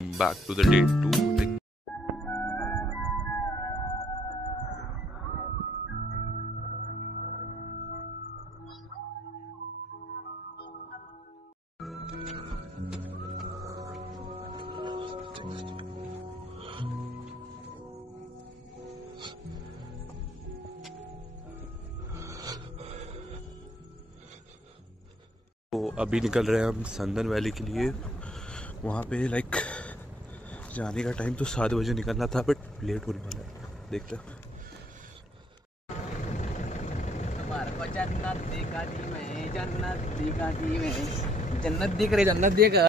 back to the day 2. तो अभी निकल रहे हैं हम संदन वैली के लिए। वहाँ पे लाइक जाने का टाइम तो 7 बजे निकलना था, बट लेट होने वाला है। देखते हैं। जन्नत दिख रही, जन्नत देख।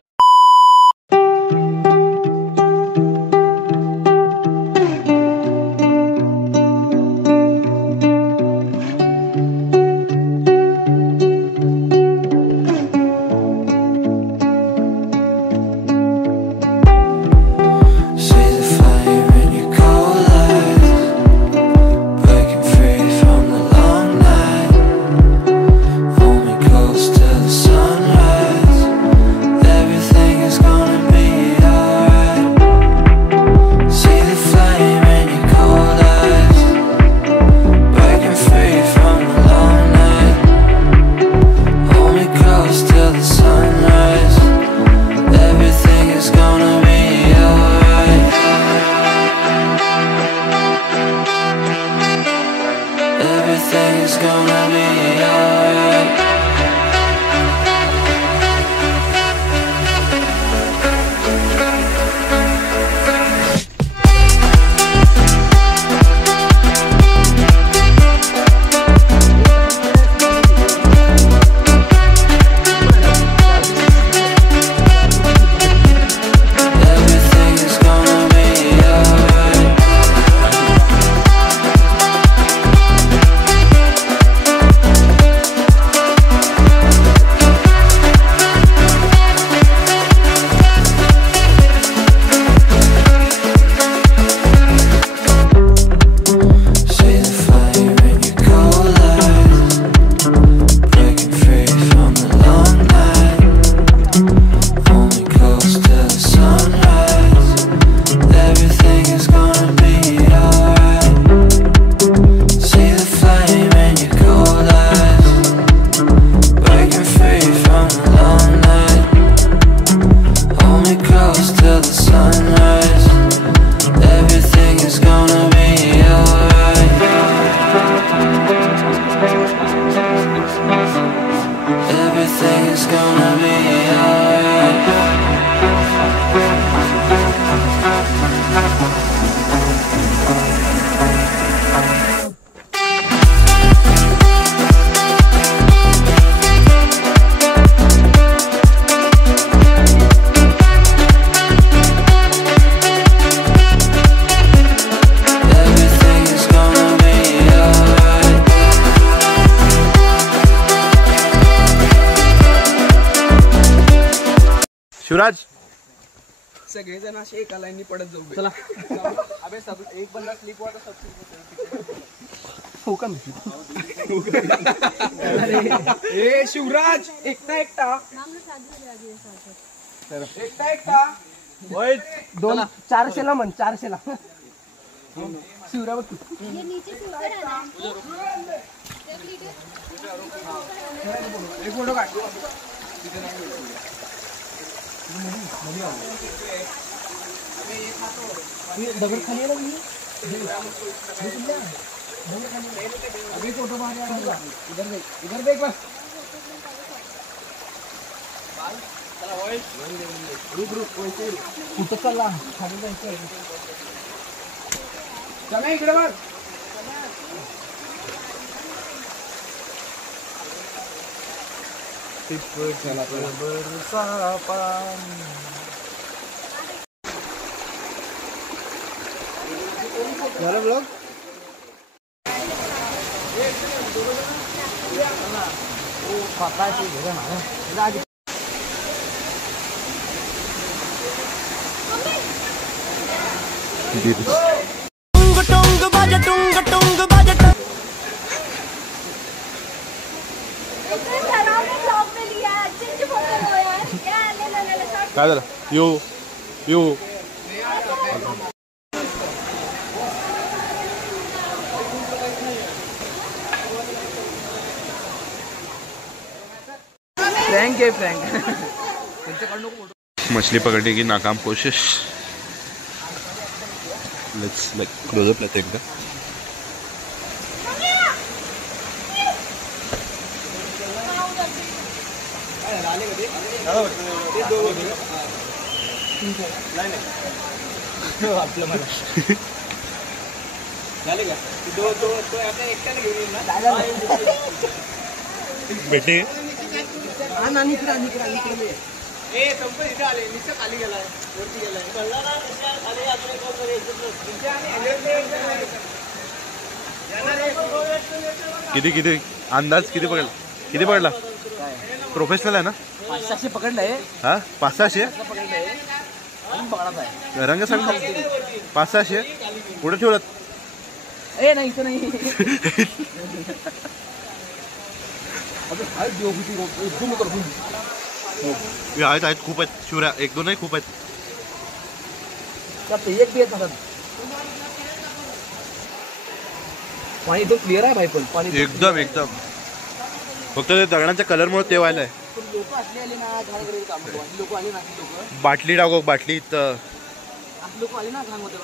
शिवराज सगळे जण असे एका लाईननी पडत जाऊ। चला अबे सब एक बंदा स्लिप हुआ तो सब हो का ए शिवराज एकटा एकटा ओए 400 ला म्हण 400 ला शिवरा बघ ये नीचे से ऊपर आना एक फोटो काढ दगड खाली आला अभी फोटो मार इधर देख बस कुठं चालला खाली जायचं चला इकडे बघ झालं ब्लॉग काय झालं? यो यो फ्रँक आहे फ्रँक. मछली पकड़ने की नाकाम कोशिश. लेट्स लाइक क्लोजअप लेते हैं इनका. बेटे किती किती अंदाज किती पकडला प्रोफेशनल आहे ना 500 पकडलंय. हा 500-600 पकडलंय पकडायचा आहे. रंग सांग 500-600 पुढे ठेवलं. ए नाही इथं नाही. आहेत खूप आहेत शिवऱ्या. 1-2 नाही खूप आहेत. एक बी येत नसतात. पाणी एकदम क्लिअर आहे भाई. पण पाणी एकदम फक्त ते दगडांच्या कलरमुळे ते व्हायला आहे. लोक असले आले ना घराकडे काम करतो. लोक आले ना लोक बाटली टाको बाटली इथं लोक आले ना घाण होते.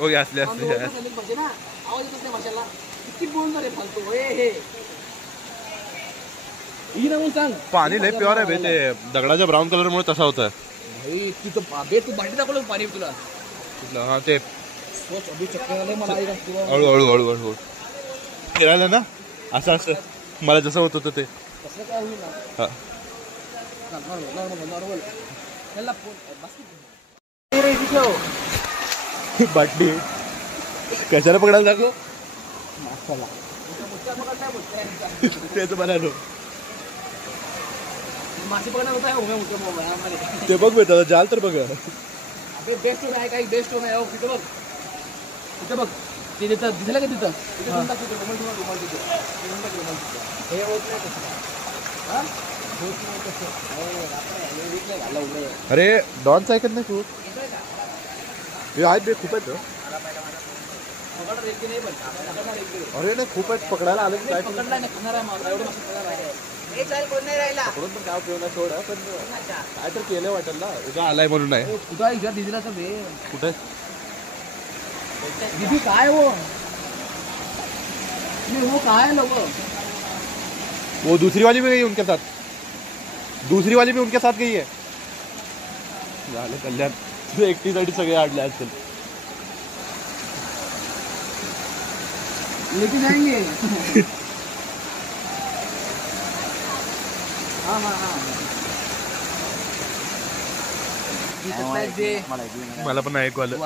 ओके असले भाषे ना आवाज येत नाही भाषेला. किती बोलणार आहे फालतू. हे ही ना म्हणून सांग. पाणी लय प्युअर आहे बे. ते दगडाच्या ब्राऊन कलरमुळे तसा होता. भाई तू बाटली दाखवलं पाणी तुला. हा ते अभि चक्कर मला हळू फिरायला ना असं मला जसं होत होतं ते कसं काय होईल ना. नॉर्मल त्याला बाटली कशाला पकडायला दाखव. त्याच बनालो मासे पकडणार होता. ते बघ बेटा जाल तर बघ. बेस्ट आहे काही बेस्ट नाही. हो तिथं बघ तिथं बघ ते तिथं दिसलं का तिथं. हे होत नाही तसं. अरे डॉनच ऐकत नाही तू. हे आहेत बे खूप आहेत. अरे नाही खूप आहेत पकडायला आले. काय पकडला नाही खाणार आहे मला एवढं मस्त पकडला आहे. पकडून पण काय उपयोग नाही सोड. पण काय तर केलं वाटेल ना उद्या आलाय म्हणून नाही. कुठं आहे इकडे दिदीला तर बे कुठे दीदी काय हो वो काय लोग वो दूसरी वाली भी गई उनके साथ. दूसरी वाली भी उनके साथ गई है. झालं कल्याण तुझं एकटीसाठी सगळे आडले असतील. लेके जाएंगे. हाँ मला पण ऐकू आलं.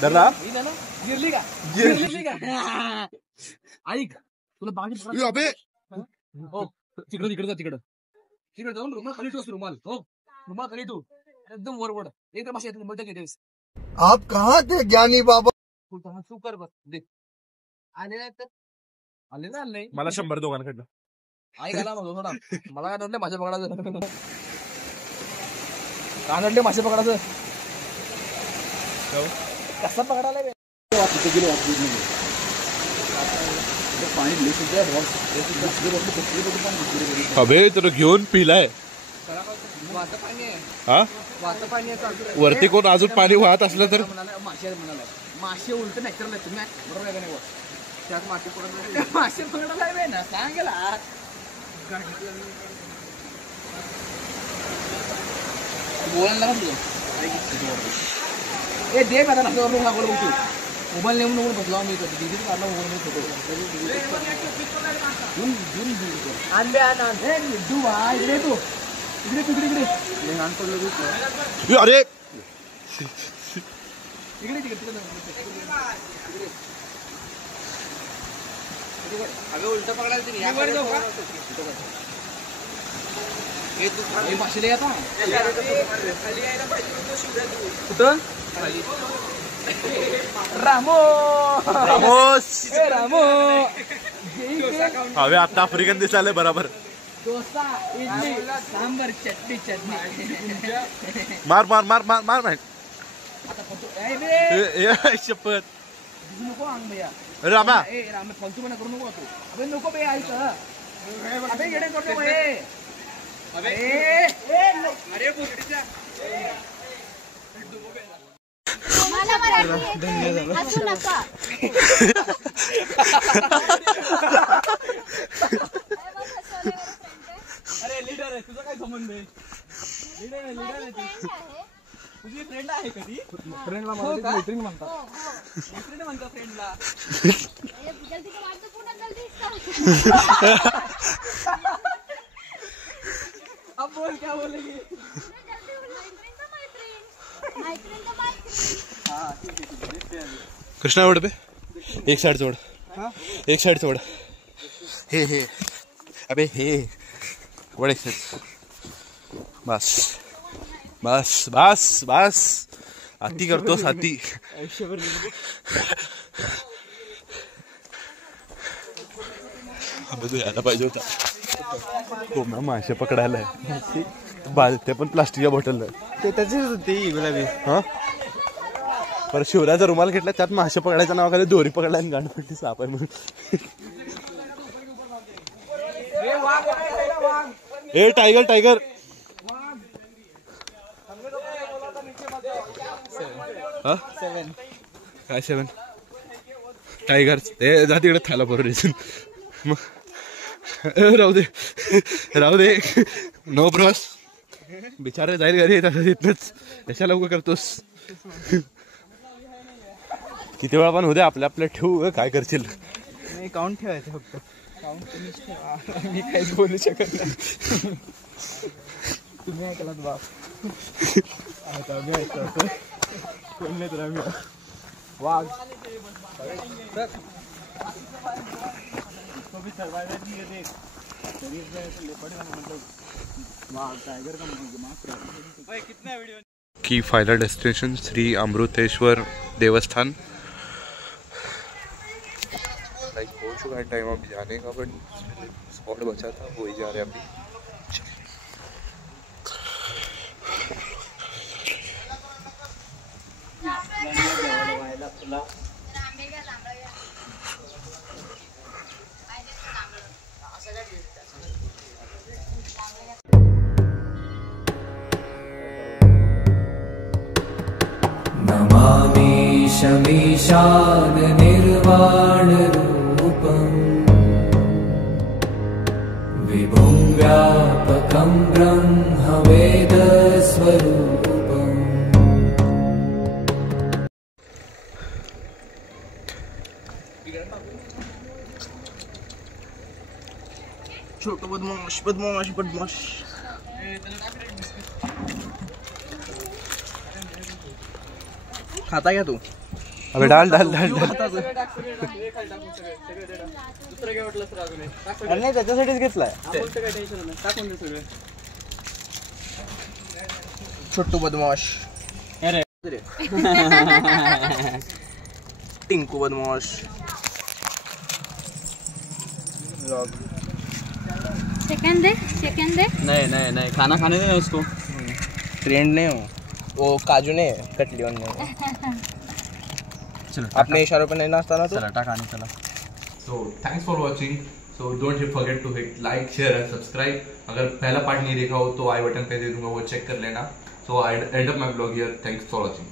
धरला गिरली का ऐक तुला बाकी हो तिकडं जाऊन रुमाल खाली ठेवस. रुमाल हो रुमाल खाली ठेव एकदम वरवड एकदम असे येते. आप कहाँ थे ज्ञानी बाबा. तू कर बस देख आले नाही तर आले ना आले नाही. मला 100 दोघांकडनं आई घाला मग थोडा. मला काय नडले मासे पकडायचं. का नडले मासे पकडायचं कसं पकडायला अबे तर घेऊन पिलाय. हा वरती कोण अजून पाणी वाहत असलं तर मासे म्हणाला. मासे उलट नॅचरल आहे. तुम्ही बरोबर आहे का नाही. त्यात मासे पकडा मासे पकडायला ना सांगेला. बोलायला का तुझं ए दे आता नसं लागवड बघतो. मोबाईल नेऊन नको बसला मी दिदी काढला मोबाईल फोटो आंबे आण तू हा इकडे तू इकडे लहान पडलं. अरे इकडे अगं उलट पकडायला मासे आता कुठं रामो रामोस रामो हवे आता आफ्रिकन दिसायला बरोबर. डोसा इडली सांबर चटणी मार मार मार मार मार मार आता शपथ नको अंग भैया रामा राम फालतू मना करू नको तू अबे नको बे ऐका अबे येडे करतो बे अबे अरे बोलडीचा मला मराठी येते हसू नका अरे लीडर आहे तुझा काय संबंध आहे लीडर आहे तुझी फ्रेंड आहे कधी फ्रेंडला मैत्रीण म्हणतात मैत्रीण म्हणतात फ्रेंडला जल्दी को मार दो पूरा जल्दी इसका अब बोल क्या बोलेगी जल्दी मैत्रीण तो मैत्रीण हाँ ठीक है कृष्णा वोड पे एक साइड तोड़ एक साइड तोड़ हे अबे हे वड एक साइड बस बस बस बस आती करतोस आती अबे तू यायला पाहिजे होता कोंबडा मासे पकडायला ते पण प्लास्टिकच्या बॉटल ते त्याचीच होती गुलाबी हा पर शिवराचा रुमाल घेतला त्यात मासे पकडायच्या नावाखाली दोरी पकडला आणि गांड पडली साप आहे म्हणून ए टायगर टायगर हा 7 काय 7 टायगर ए जा तिकडे थाला बरोबर मग राहू दे राहू दे नो ब्रॉस बिचारे जाईल घरी तिथनच कशा लवकर करतोस किती वेळा पण होते आपल्या आपल्या ठेवू काय करशील नाही काउंट ठेवायचं फक्त काउंट मी काहीच बोलू शकत नाही तुम्ही ऐकलात बाप आता आम्ही ऐकतो कोण नाही तर आम्ही वाघ की फाइनल डेस्टिनेशन श्री अमृतेश्वर देवस्थान लाइक हो चुका है टाइम अब जाने का बट स्पॉट बचा था वही जा रहे हैं अभी नमामि शमीशान निर्वाण रूपम् विभुं व्यापकं ब्रह्म वेद स्वरूपम् छोटो बदमाश बदमाश बदमाश खाता क्या तू अबे डाल डाल डाल डाल अरे नाही त्याच्यासाठीच घेतलाय छोटू बदमाश अरे टिंकू बदमाश सेकंड दे नहीं नहीं नहीं खाना खाने देना उसको ट्रेंड नहीं हूँ वो काजू ने कटली और नहीं चलो अपने इशारों पे नहीं नाचता ना तो चला टाका चला So thanks for watching. So don't forget to hit like, share and subscribe. अगर पहला पार्ट नहीं देखा हो तो आई बटन पे दे दूंगा वो चेक कर लेना. So I end up my vlog here. Thanks for watching.